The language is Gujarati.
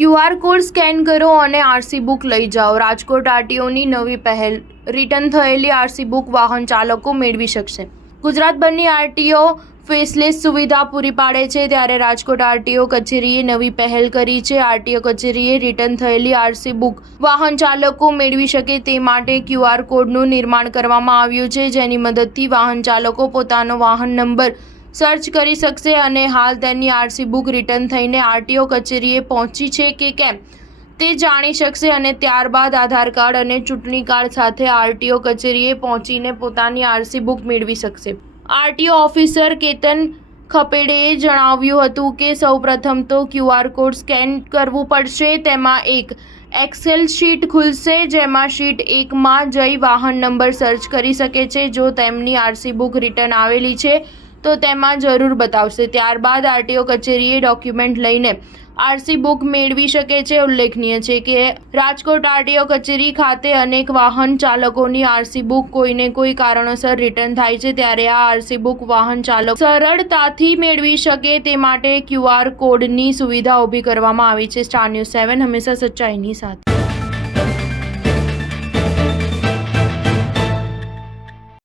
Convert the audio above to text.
QR કોડ સ્કેન કરો અને આરસી બુક લઈ જાઓ। રાજકોટ આરટીઓની નવી પહેલ। રિટર્ન થયેલી આરસી બુક વાહન ચાલકો મેળવી શકશે। ગુજરાતભરની આરટીઓ ફેસલેસ સુવિધા પૂરી પાડે છે, ત્યારે રાજકોટ આરટીઓ કચેરીએ નવી પહેલ કરી છે। આરટીઓ કચેરીએ રિટર્ન થયેલી આરસી બુક વાહન ચાલકો મેળવી શકે તે માટે QR કોડનું નિર્માણ કરવામાં આવ્યું છે, જેની મદદથી વાહન ચાલકો પોતાનો વાહન નંબર સર્ચ કરી શકશે અને હાલ તેની આરસી બુક રિટર્ન થઈને આરટીઓ કચેરીએ પહોંચી છે કે કેમ તે જાણી શકશે અને ત્યારબાદ આધાર કાર્ડ અને ચૂંટણી કાર્ડ સાથે આરટીઓ કચેરીએ પહોંચીને પોતાની આરસી બુક મેળવી શકશે। આરટીઓ ઓફિસર કેતન ખપેડેએ જણાવ્યું હતું કે સૌપ્રથમ તો QR કોડ સ્કેન કરવું પડશે। તેમાં એક એક્સેલ શીટ ખુલશે, જેમાં શીટ 1માં જઈ વાહન નંબર સર્ચ કરી શકે છે। જો તેમની આરસી બુક રિટર્ન આવેલી છે તો તેમાં જરૂર બતાવશે। ત્યારબાદ આરટીઓ કચેરીએ ડોક્યુમેન્ટ લઈને આરસી બુક મેળવી શકે છે। ઉલ્લેખનીય છે કે રાજકોટ આરટીઓ કચેરી ખાતે અનેક વાહન ચાલકોની આરસી બુક કોઈને કોઈ કારણોસર રિટર્ન થાય છે, ત્યારે આ આરસી બુક વાહન ચાલકો સરળતાથી મેળવી શકે તે માટે QR કોડની સુવિધા ઊભી કરવામાં આવી છે। સ્ટાર ન્યૂઝ 7 હંમેશા સચ્ચાઈની સાથે।